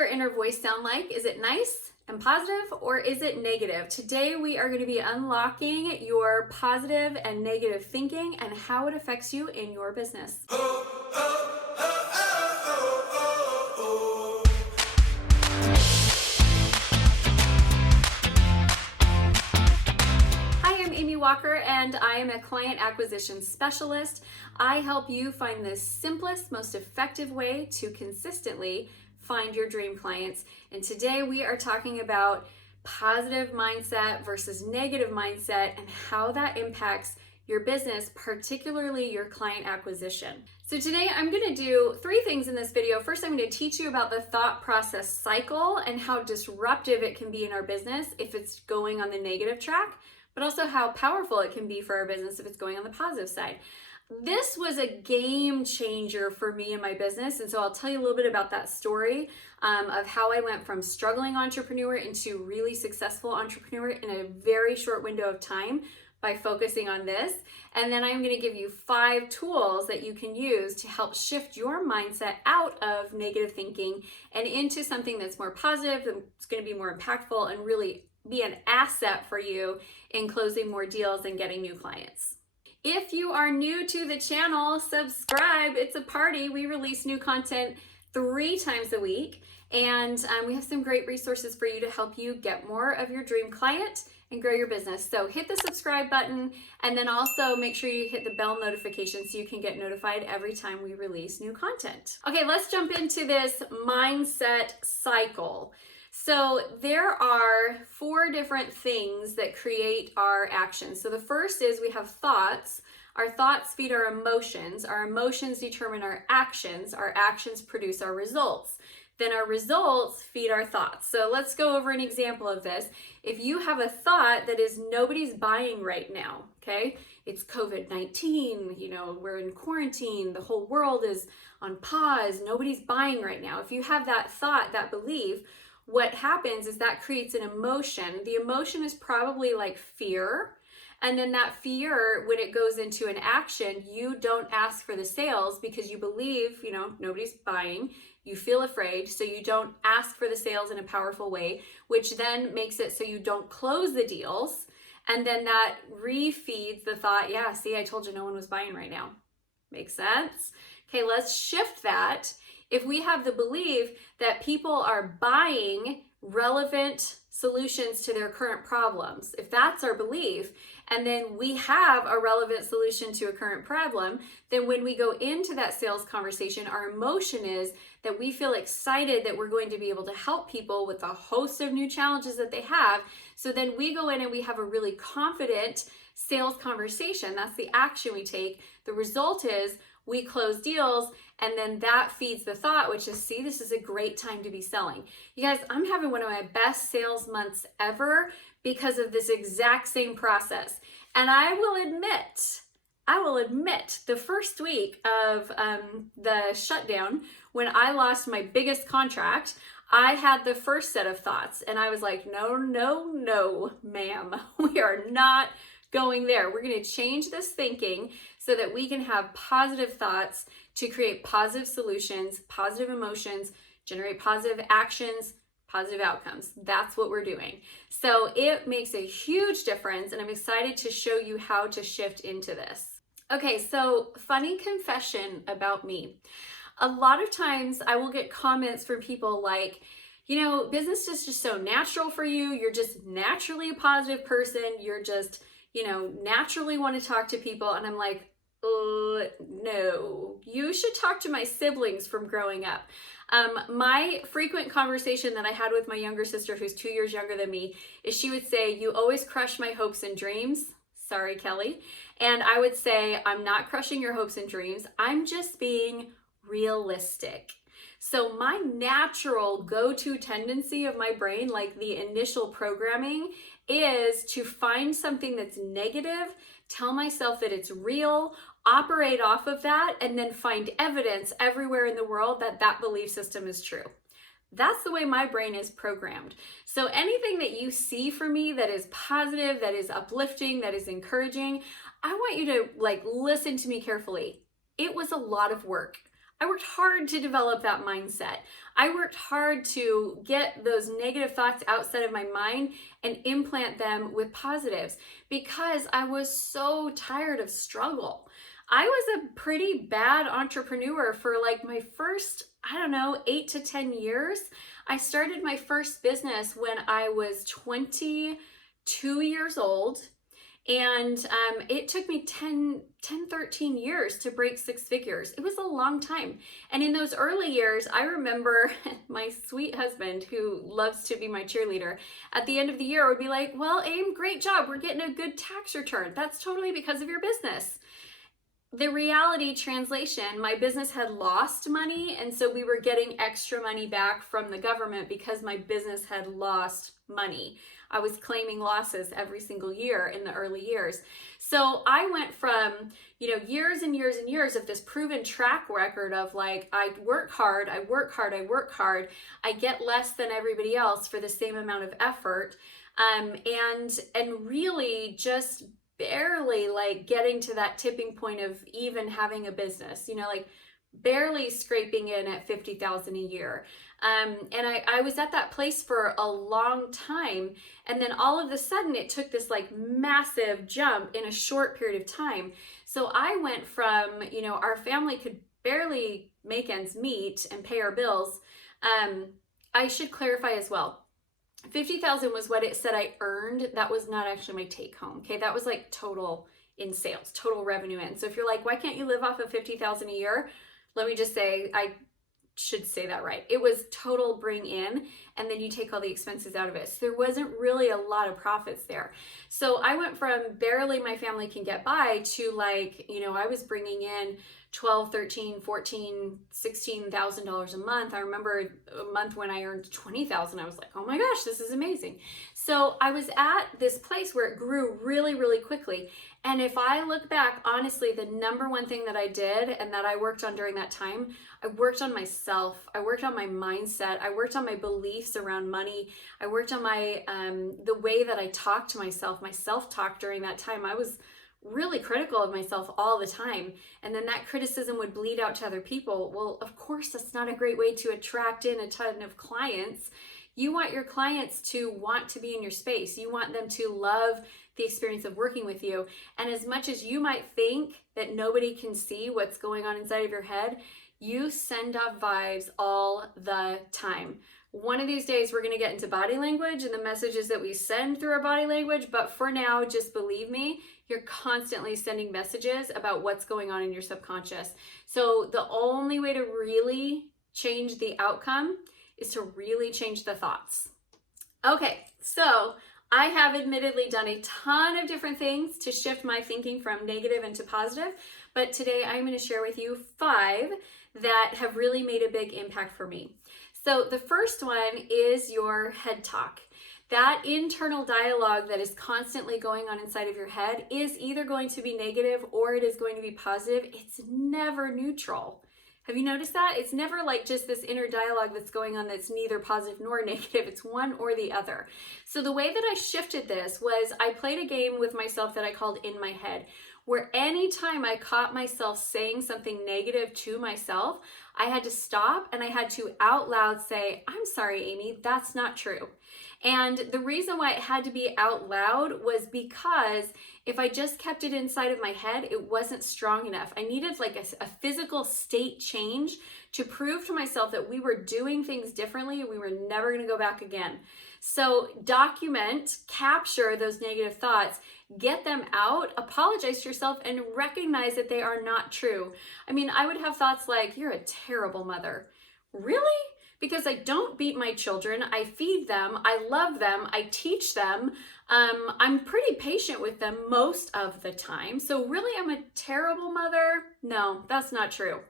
your inner voice sound like? Is it nice and positive, or is it negative? Today we are going to be unlocking your positive and negative thinking and how it affects you in your business. Hi, I'm Amy Walker and I am a client acquisition specialist. I help you find the simplest, most effective way to consistently find your dream clients. And today we are talking about positive mindset versus negative mindset and how that impacts your business, particularly your client acquisition. So today I'm going to do three things in this video. First, I'm going to teach you about the thought process cycle and how disruptive it can be in our business if it's going on the negative track, but also how powerful it can be for our business if it's going on the positive side. This was a game changer for me in my business, and so I'll tell you a little bit about that story of how I went from struggling entrepreneur into really successful entrepreneur in a very short window of time by focusing on this. And then I'm going to give you 5 tools that you can use to help shift your mindset out of negative thinking and into something that's more positive, that's going to be more impactful and really be an asset for you in closing more deals and getting new clients. If you are new to the channel, subscribe. It's a party. We release new content 3 times a week, and we have some great resources for you to help you get more of your dream client and grow your business. So hit the subscribe button, and then also make sure you hit the bell notification so you can get notified every time we release new content. Okay, let's jump into this mindset cycle. So there are 4 different things that create our actions. So the first is we have thoughts. Our thoughts feed our emotions determine our actions produce our results. Then our results feed our thoughts. So let's go over an example of this. If you have a thought that is nobody's buying right now, okay? It's COVID-19, we're in quarantine, the whole world is on pause, nobody's buying right now. If you have that thought, that belief, what happens is that creates an emotion. The emotion is probably like fear. And then that fear, when it goes into an action, you don't ask for the sales because you believe, nobody's buying. You feel afraid, so you don't ask for the sales in a powerful way, which then makes it so you don't close the deals. And then that refeeds the thought, yeah, see, I told you no one was buying right now. Makes sense? Okay, let's shift that. If we have the belief that people are buying relevant solutions to their current problems, if that's our belief, and then we have a relevant solution to a current problem, then when we go into that sales conversation, our emotion is that we feel excited that we're going to be able to help people with a host of new challenges that they have. So then we go in and we have a really confident sales conversation. That's the action we take. The result is we close deals, and then that feeds the thought, which is, see, this is a great time to be selling. You guys, I'm having one of my best sales months ever because of this exact same process. And I will admit, the first week of the shutdown, when I lost my biggest contract, I had the first set of thoughts, and I was like, no, ma'am, we are not going there. We're going to change this thinking so that we can have positive thoughts to create positive solutions, positive emotions, generate positive actions, positive outcomes. That's what we're doing. So it makes a huge difference, and I'm excited to show you how to shift into this. Okay, so funny confession about me. A lot of times I will get comments from people like, business is just so natural for you. You're just naturally a positive person. You're just naturally want to talk to people. And I'm like, no, you should talk to my siblings from growing up. My frequent conversation that I had with my younger sister, who's 2 years younger than me, is she would say, you always crush my hopes and dreams. Sorry, Kelly. And I would say, I'm not crushing your hopes and dreams. I'm just being realistic. So my natural go-to tendency of my brain, like the initial programming, is to find something that's negative, tell myself that it's real, operate off of that, and then find evidence everywhere in the world that that belief system is true. That's the way my brain is programmed. So anything that you see from me that is positive, that is uplifting, that is encouraging, I want you to listen to me carefully. It was a lot of work. I worked hard to develop that mindset. I worked hard to get those negative thoughts outside of my mind and implant them with positives because I was so tired of struggle. I was a pretty bad entrepreneur for like my first, 8 to 10 years. I started my first business when I was 22 years old. And it took me 13 years to break 6 figures. It was a long time. And in those early years, I remember my sweet husband, who loves to be my cheerleader, at the end of the year would be like, well, Aim, great job. We're getting a good tax return. That's totally because of your business. The reality translation, my business had lost money, and so we were getting extra money back from the government because my business had lost money. I was claiming losses every single year in the early years. So I went from, years and years and years of this proven track record of like, I work hard, I get less than everybody else for the same amount of effort, and really just barely like getting to that tipping point of even having a business, like barely scraping in at 50,000 a year. And I was at that place for a long time. And then all of a sudden it took this like massive jump in a short period of time. So I went from, our family could barely make ends meet and pay our bills. I should clarify as well. 50,000 was what it said I earned. That was not actually my take home. Okay. That was like total in sales, total revenue in. So if you're like, why can't you live off of 50,000 a year? Let me just say, I should say that right. It was total bring in, and then you take all the expenses out of it. So there wasn't really a lot of profits there. So I went from barely my family can get by to like, I was bringing in $12, $13, $14, $16,000 a month. I remember a month when I earned 20,000. I was like, oh my gosh, this is amazing. So I was at this place where it grew really, really quickly. And if I look back, honestly, the number one thing that I did and that I worked on during that time, I worked on myself. I worked on my mindset. I worked on my beliefs around money. I worked on my the way that I talked to myself, my self-talk during that time. I was really critical of myself all the time. And then that criticism would bleed out to other people. Well, of course, that's not a great way to attract in a ton of clients. You want your clients to want to be in your space. You want them to love the experience of working with you. And as much as you might think that nobody can see what's going on inside of your head, you send off vibes all the time. One of these days, we're going to get into body language and the messages that we send through our body language. But for now, just believe me, you're constantly sending messages about what's going on in your subconscious. So the only way to really change the outcome is to really change the thoughts. Okay, so I have admittedly done a ton of different things to shift my thinking from negative into positive, but today I'm going to share with you 5 that have really made a big impact for me. So the first one is your head talk. That internal dialogue that is constantly going on inside of your head is either going to be negative or it is going to be positive. It's never neutral. Have you noticed that? It's never like just this inner dialogue that's going on that's neither positive nor negative. It's one or the other. So the way that I shifted this was I played a game with myself that I called In My Head, where anytime I caught myself saying something negative to myself, I had to stop and I had to out loud say, I'm sorry, Amy, that's not true. And the reason why it had to be out loud was because if I just kept it inside of my head, it wasn't strong enough. I needed like a physical state change to prove to myself that we were doing things differently and we were never going to go back again. So document, capture those negative thoughts, get them out, apologize to yourself, and recognize that they are not true. I mean, I would have thoughts like, you're a terrible mother. Really? Because I don't beat my children, I feed them, I love them, I teach them, I'm pretty patient with them most of the time. So really I'm a terrible mother? No, that's not true.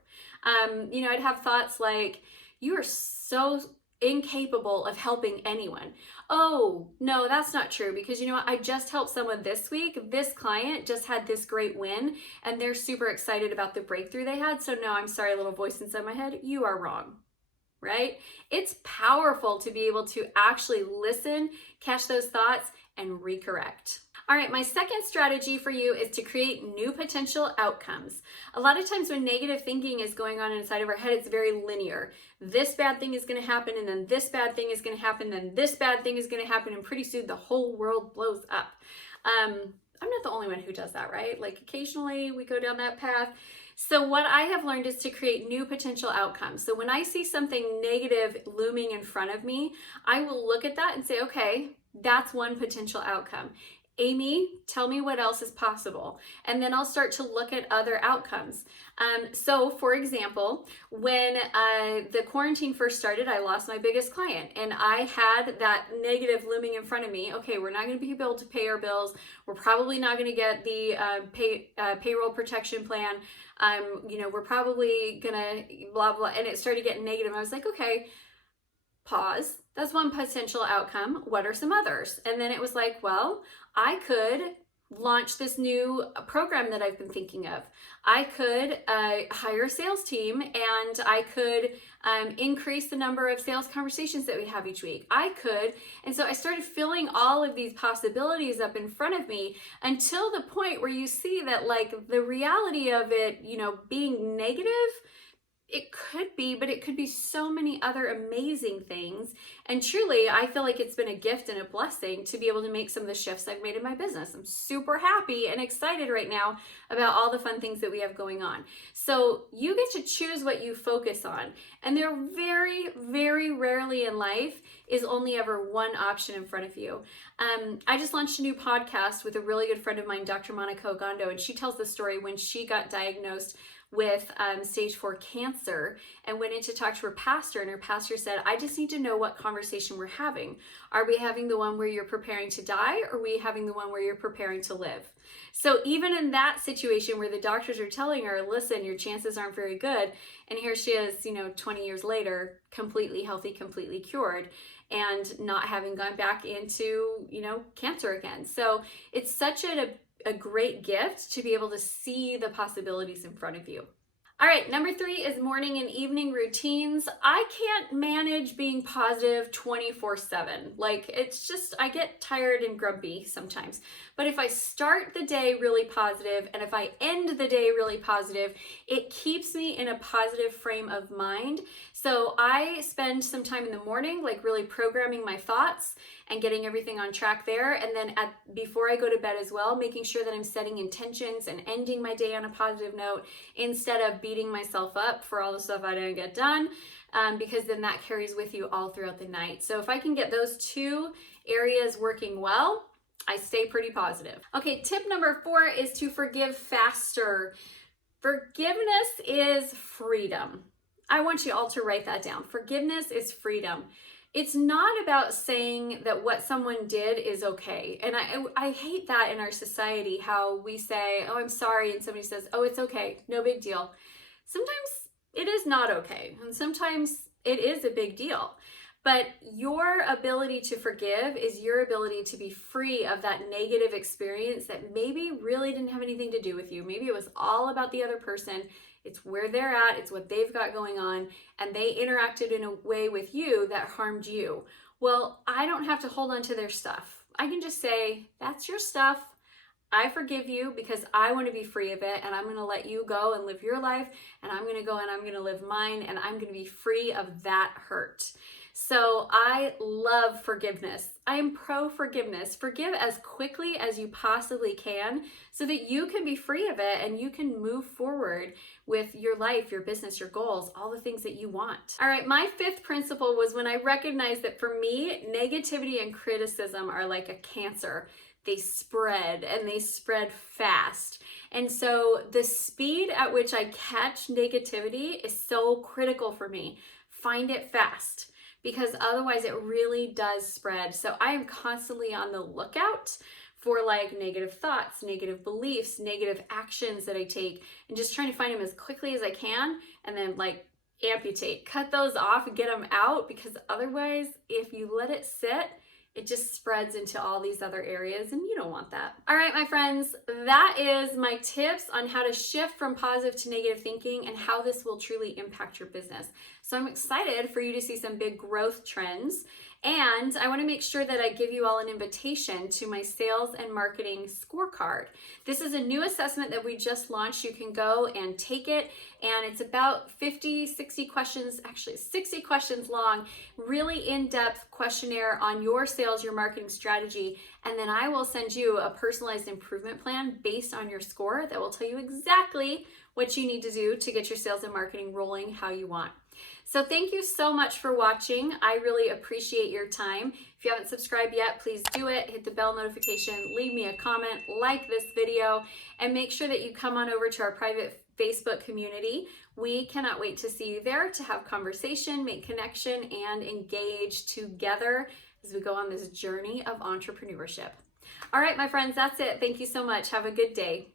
I'd have thoughts like, you are so incapable of helping anyone. Oh, no, that's not true because you know what? I just helped someone this week. This client just had this great win and they're super excited about the breakthrough they had. So no, I'm sorry, a little voice inside my head, you are wrong. Right? It's powerful to be able to actually listen, catch those thoughts, and recorrect. All right, my second strategy for you is to create new potential outcomes. A lot of times when negative thinking is going on inside of our head, it's very linear. This bad thing is going to happen, and then this bad thing is going to happen, then this bad thing is going to happen, and pretty soon the whole world blows up. I'm not the only one who does that, right? Like occasionally we go down that path. So what I have learned is to create new potential outcomes. So when I see something negative looming in front of me, I will look at that and say, okay, that's one potential outcome. Amy, tell me what else is possible. And then I'll start to look at other outcomes. So for example, when the quarantine first started, I lost my biggest client and I had that negative looming in front of me. Okay, we're not going to be able to pay our bills. We're probably not going to get the payroll protection plan. We're probably going to blah, blah. And it started getting negative. I was like, okay, pause. That's one potential outcome. What are some others? And then it was like, well, I could launch this new program that I've been thinking of. I could hire a sales team and I could increase the number of sales conversations that we have each week. And so I started filling all of these possibilities up in front of me until the point where you see that like the reality of it, being negative, it could be, but it could be so many other amazing things. And truly, I feel like it's been a gift and a blessing to be able to make some of the shifts I've made in my business. I'm super happy and excited right now about all the fun things that we have going on. So you get to choose what you focus on. And there very, very rarely in life is only ever one option in front of you. I just launched a new podcast with a really good friend of mine, Dr. Monica Ogando, and she tells the story when she got diagnosed with stage 4 cancer and went in to talk to her pastor, and her pastor said, I just need to know what conversation we're having. Are we having the one where you're preparing to die, or are we having the one where you're preparing to live? So even in that situation where the doctors are telling her, listen, your chances aren't very good, and here she is, 20 years later, completely healthy, completely cured, and not having gone back into, cancer again. So it's such a great gift to be able to see the possibilities in front of you. All right, number 3 is morning and evening routines. I can't manage being positive 24/7. It's just, I get tired and grumpy sometimes. But if I start the day really positive and if I end the day really positive, it keeps me in a positive frame of mind. So I spend some time in the morning, really programming my thoughts and getting everything on track there. And then before I go to bed as well, making sure that I'm setting intentions and ending my day on a positive note instead of beating myself up for all the stuff I didn't get done, because then that carries with you all throughout the night. So if I can get those 2 areas working well, I stay pretty positive. Okay, tip number 4 is to forgive faster. Forgiveness is freedom. I want you all to write that down. Forgiveness is freedom. It's not about saying that what someone did is okay. And I hate that in our society, how we say, oh, I'm sorry, and somebody says, oh, it's okay, no big deal. Sometimes it is not okay, and sometimes it is a big deal. But your ability to forgive is your ability to be free of that negative experience that maybe really didn't have anything to do with you. Maybe it was all about the other person. It's where they're at, it's what they've got going on, and they interacted in a way with you that harmed you. Well, I don't have to hold on to their stuff. I can just say, that's your stuff. I forgive you because I want to be free of it, and I'm going to let you go and live your life, and I'm going to go and I'm going to live mine, and I'm going to be free of that hurt. So I love forgiveness. I am pro forgiveness. Forgive as quickly as you possibly can so that you can be free of it and you can move forward with your life, your business, your goals, all the things that you want. All right, my 5th principle was when I recognized that for me, negativity and criticism are like a cancer. They spread and they spread fast. And so the speed at which I catch negativity is so critical for me. Find it fast, because otherwise it really does spread. So I am constantly on the lookout for negative thoughts, negative beliefs, negative actions that I take, and just trying to find them as quickly as I can, and then amputate, cut those off and get them out, because otherwise if you let it sit, it just spreads into all these other areas, and you don't want that. All right, my friends, that is my tips on how to shift from positive to negative thinking and how this will truly impact your business. So I'm excited for you to see some big growth trends. And I want to make sure that I give you all an invitation to my sales and marketing scorecard. This is a new assessment that we just launched. You can go and take it, and it's about 60 questions, actually 60 questions long, really in-depth questionnaire on your sales, your marketing strategy. And then I will send you a personalized improvement plan based on your score that will tell you exactly what you need to do to get your sales and marketing rolling how you want. So thank you so much for watching. I really appreciate your time. If you haven't subscribed yet, please do it. Hit the bell notification, leave me a comment, like this video, and make sure that you come on over to our private Facebook community. We cannot wait to see you there to have conversation, make connection, and engage together as we go on this journey of entrepreneurship. All right, my friends, that's it. Thank you so much. Have a good day.